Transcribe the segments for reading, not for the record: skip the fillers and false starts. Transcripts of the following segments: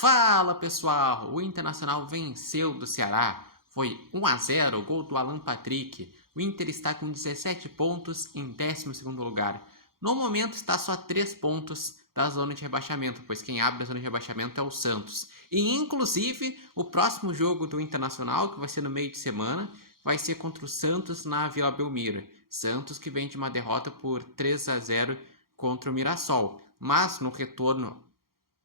Fala pessoal, o Internacional venceu do Ceará, foi 1-0, gol do Alan Patrick. O Inter está com 17 pontos em 12º lugar. No momento está só 3 pontos da zona de rebaixamento, pois quem abre a zona de rebaixamento é o Santos. E inclusive o próximo jogo do Internacional, que vai ser no meio de semana, vai ser contra o Santos na Vila Belmiro. Santos que vem de uma derrota por 3-0 contra o Mirassol, mas no retorno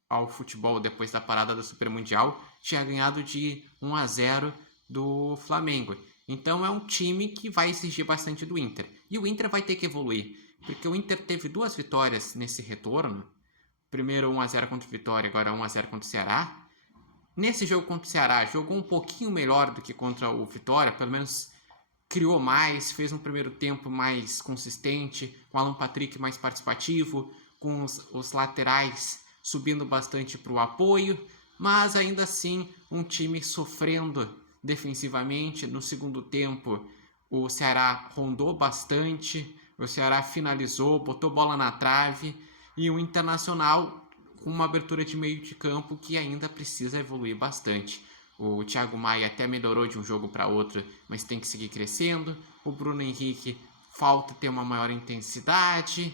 ao futebol depois da parada da Super Mundial, tinha ganhado de 1-0 do Flamengo. Então é um time que vai exigir bastante do Inter. E o Inter vai ter que evoluir, porque o Inter teve 2 vitórias nesse retorno. Primeiro 1-0 contra o Vitória, agora 1-0 contra o Ceará. Nesse jogo contra o Ceará, jogou um pouquinho melhor do que contra o Vitória, pelo menos criou mais, fez um primeiro tempo mais consistente, com o Alan Patrick mais participativo, com os laterais subindo bastante para o apoio, mas ainda assim um time sofrendo defensivamente. No segundo tempo, o Ceará rondou bastante, o Ceará finalizou, botou bola na trave, e o Internacional com uma abertura de meio de campo que ainda precisa evoluir bastante. O Thiago Maia até melhorou de um jogo para outro, mas tem que seguir crescendo. O Bruno Henrique falta ter uma maior intensidade.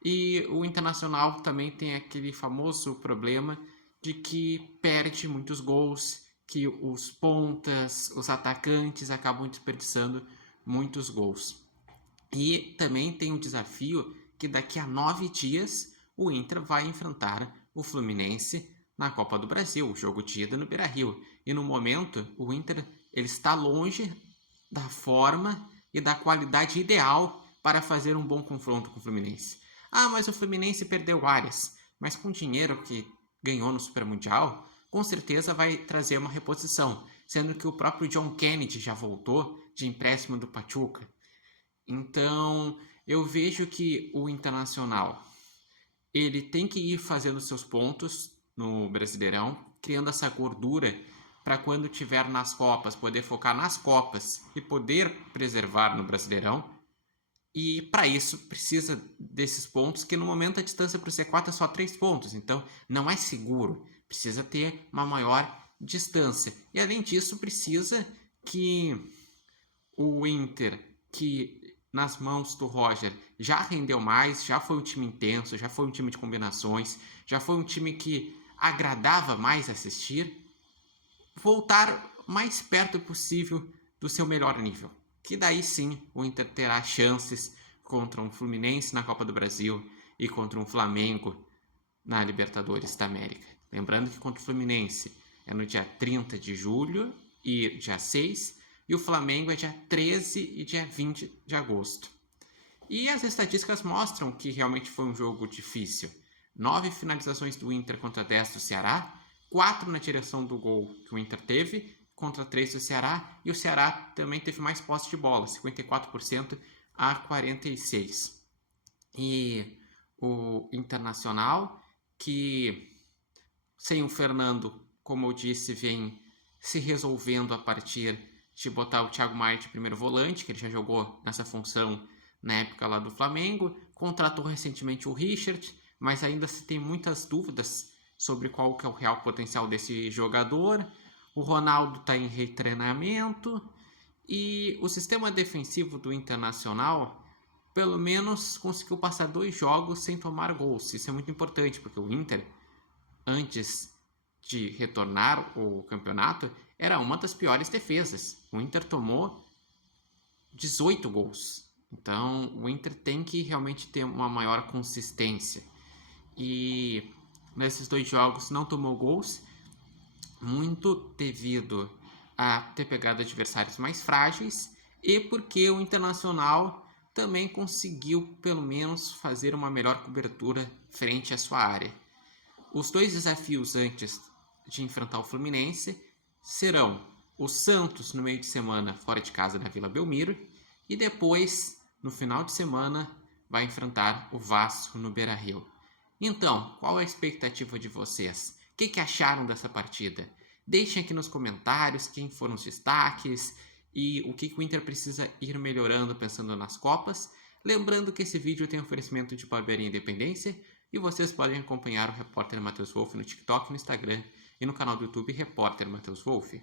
E o Internacional também tem aquele famoso problema de que perde muitos gols, que os pontas, os atacantes acabam desperdiçando muitos gols. E também tem um desafio que daqui a 9 dias o Inter vai enfrentar o Fluminense na Copa do Brasil, o jogo de ida no Beira-Rio. E no momento o Inter ele está longe da forma e da qualidade ideal para fazer um bom confronto com o Fluminense. Ah, mas o Fluminense perdeu áreas. Mas com o dinheiro que ganhou no Super Mundial, com certeza vai trazer uma reposição. Sendo que o próprio John Kennedy já voltou de empréstimo do Pachuca. Então, eu vejo que o Internacional ele tem que ir fazendo seus pontos no Brasileirão, criando essa gordura para quando tiver nas Copas, poder focar nas Copas e poder preservar no Brasileirão. E para isso precisa desses pontos, que no momento a distância para o C4 é só 3 pontos, então não é seguro, precisa ter uma maior distância. E além disso precisa que o Inter, que nas mãos do Roger já rendeu mais, já foi um time intenso, já foi um time de combinações, já foi um time que agradava mais assistir, voltar mais perto possível do seu melhor nível. Que daí sim o Inter terá chances contra um Fluminense na Copa do Brasil e contra um Flamengo na Libertadores da América. Lembrando que contra o Fluminense é no dia 30 de julho e dia 6, e o Flamengo é dia 13 e dia 20 de agosto. E as estatísticas mostram que realmente foi um jogo difícil. 9 finalizações do Inter contra 10 do Ceará, 4 na direção do gol que o Inter teve, contra 3 do Ceará, e o Ceará também teve mais posse de bola, 54% a 46%. E o Internacional, que sem o Fernando, como eu disse, vem se resolvendo a partir de botar o Thiago Maia de primeiro volante, que ele já jogou nessa função na época lá do Flamengo, contratou recentemente o Richard, mas ainda se tem muitas dúvidas sobre qual que é o real potencial desse jogador. O Ronaldo está em retreinamento e o sistema defensivo do Internacional pelo menos conseguiu passar 2 jogos sem tomar gols. Isso é muito importante, porque o Inter, antes de retornar o campeonato, era uma das piores defesas. O Inter tomou 18 gols. Então o Inter tem que realmente ter uma maior consistência. E nesses 2 jogos não tomou gols, muito devido a ter pegado adversários mais frágeis e porque o Internacional também conseguiu pelo menos fazer uma melhor cobertura frente à sua área. Os 2 desafios antes de enfrentar o Fluminense serão o Santos no meio de semana fora de casa na Vila Belmiro e depois, no final de semana, vai enfrentar o Vasco no Beira-Rio. Então, qual é a expectativa de vocês? O que acharam dessa partida? Deixem aqui nos comentários quem foram os destaques e o que o Inter precisa ir melhorando pensando nas Copas. Lembrando que esse vídeo tem oferecimento de Barbearia Independência, E vocês podem acompanhar o Repórter Matheus Wolff no TikTok, no Instagram e no canal do YouTube Repórter Matheus Wolff.